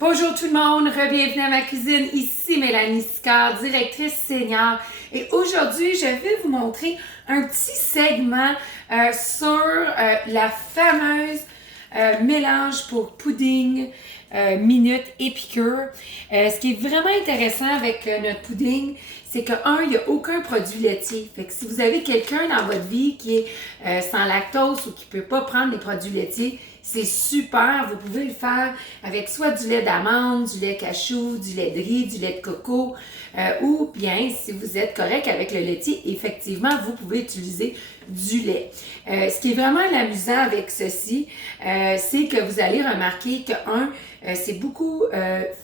Bonjour tout le monde, bienvenue à ma cuisine. Ici Mélanie Sicard, directrice senior. Et aujourd'hui, je vais vous montrer un petit segment sur la fameuse mélange pour pudding minute et piqûre. Ce qui est vraiment intéressant avec notre pudding, c'est que, il n'y a aucun produit laitier. Fait que si vous avez quelqu'un dans votre vie qui est sans lactose ou qui ne peut pas prendre les produits laitiers, c'est super. Vous pouvez le faire avec soit du lait d'amande, du lait cachou, du lait de riz, du lait de coco, ou bien, si vous êtes correct avec le laitier, effectivement, vous pouvez utiliser du lait. Ce qui est vraiment amusant avec ceci, c'est que vous allez remarquer que, c'est beaucoup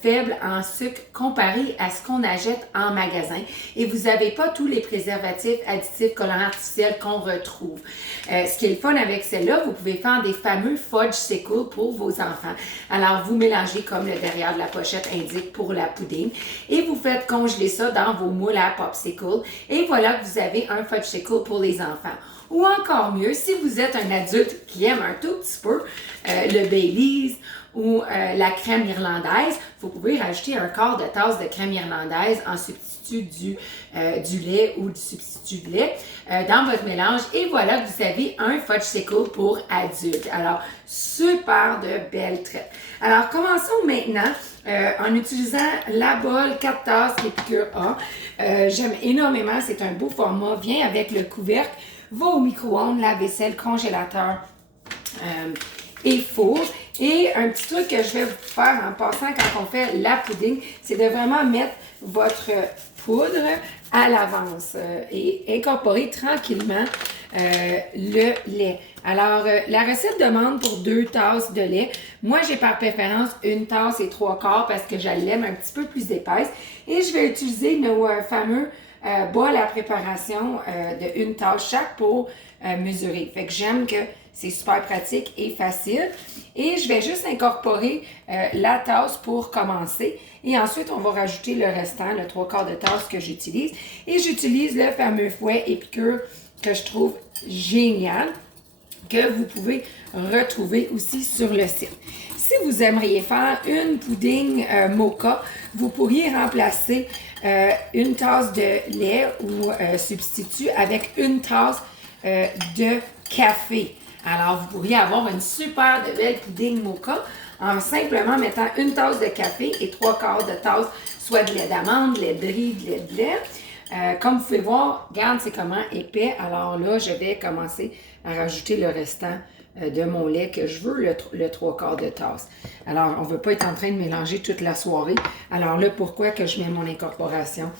faible en sucre comparé à ce qu'on achète en magasin et vous n'avez pas tous les préservatifs, additifs, colorants artificiels qu'on retrouve. Ce qui est le fun avec celle-là, vous pouvez faire des fameux fudgsicles pour vos enfants. Alors, vous mélangez comme le derrière de la pochette indique pour la pudding et vous faites congeler ça dans vos moules à popsicle et voilà que vous avez un fudgesicle pour les enfants. Ou encore mieux, si vous êtes un adulte qui aime un tout petit peu le Baileys ou la crème irlandaise, vous pouvez rajouter un quart de tasse de crème irlandaise en substitut du lait ou du substitut de lait dans votre mélange. Et voilà que vous avez un fudgesicle pour adultes. Alors, super de belles traites. Alors, commençons maintenant en utilisant la bolle 4 tasses Épicure A. J'aime énormément, c'est un beau format, vient avec le couvercle, va au micro-ondes, lave-vaisselle, congélateur et four. Et un petit truc que je vais vous faire en passant quand on fait la pudding, c'est de vraiment mettre votre poudre à l'avance et incorporer tranquillement le lait. Alors, la recette demande pour 2 tasses de lait. Moi, j'ai par préférence 1 tasse et 3/4 parce que je l'aime un petit peu plus épaisse. Et je vais utiliser nos fameux bol à préparation de 1 tasse chaque pour mesurer. Fait que j'aime que c'est super pratique et facile. Et je vais juste incorporer la tasse pour commencer. Et ensuite, on va rajouter le restant, le 3/4 de tasse que j'utilise. Et j'utilise le fameux fouet Épicure que je trouve génial, que vous pouvez retrouver aussi sur le site. Si vous aimeriez faire une pudding mocha, vous pourriez remplacer 1 tasse de lait ou substitut avec 1 tasse de café. Alors, vous pourriez avoir une super de belle pudding mocha en simplement mettant 1 tasse de café et 3/4 de tasse, soit de lait d'amande, de lait de riz, de lait de lait. Comme vous pouvez voir, regarde, c'est comment épais. Alors là, je vais commencer à rajouter le restant de mon lait que je veux, le 3/4 de tasse. Alors, on ne veut pas être en train de mélanger toute la soirée. Alors là, pourquoi que je mets mon incorporation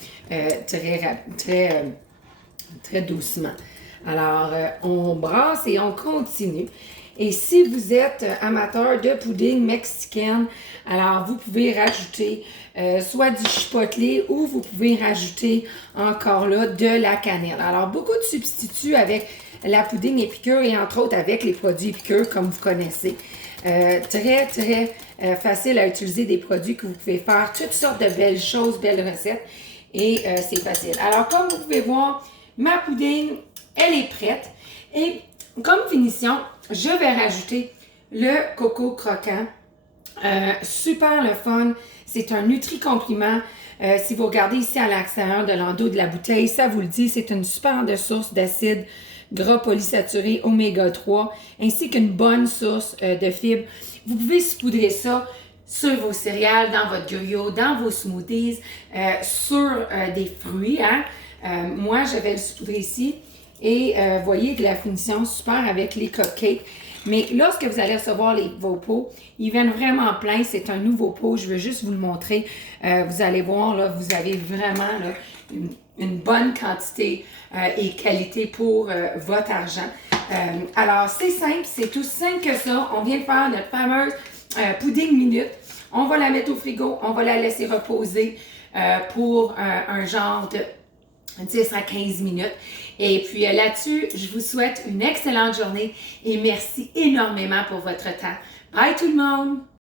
très doucement. Alors, on brasse et on continue. Et si vous êtes amateur de pudding mexicaine, alors vous pouvez rajouter soit du chipotle ou vous pouvez rajouter encore là de la cannelle. Alors, beaucoup de substituts avec la pudding Épicure et entre autres avec les produits Épicure comme vous connaissez. Très facile à utiliser des produits que vous pouvez faire toutes sortes de belles choses, belles recettes et c'est facile. Alors, comme vous pouvez voir, ma pudding, elle est prête. Et comme finition, je vais rajouter le coco croquant. Super le fun. C'est un nutri-complément. Si vous regardez ici à l'extérieur de l'endos de la bouteille, ça vous le dit, c'est une super de source d'acide gras polysaturé oméga 3, ainsi qu'une bonne source de fibres. Vous pouvez saupoudrer ça sur vos céréales, dans votre griot, dans vos smoothies, sur des fruits. Hein? Moi, je vais le saupoudrer ici. Et voyez de la finition super avec les cupcakes. Mais lorsque vous allez recevoir vos pots, ils viennent vraiment pleins. C'est un nouveau pot. Je veux juste vous le montrer. Vous allez voir, là, vous avez vraiment là, une bonne quantité et qualité pour votre argent. Alors, c'est simple. C'est tout simple que ça. On vient de faire notre fameuse pudding minute. On va la mettre au frigo. On va la laisser reposer pour un genre de 10 à 15 minutes. Et puis là-dessus, je vous souhaite une excellente journée et merci énormément pour votre temps. Bye tout le monde!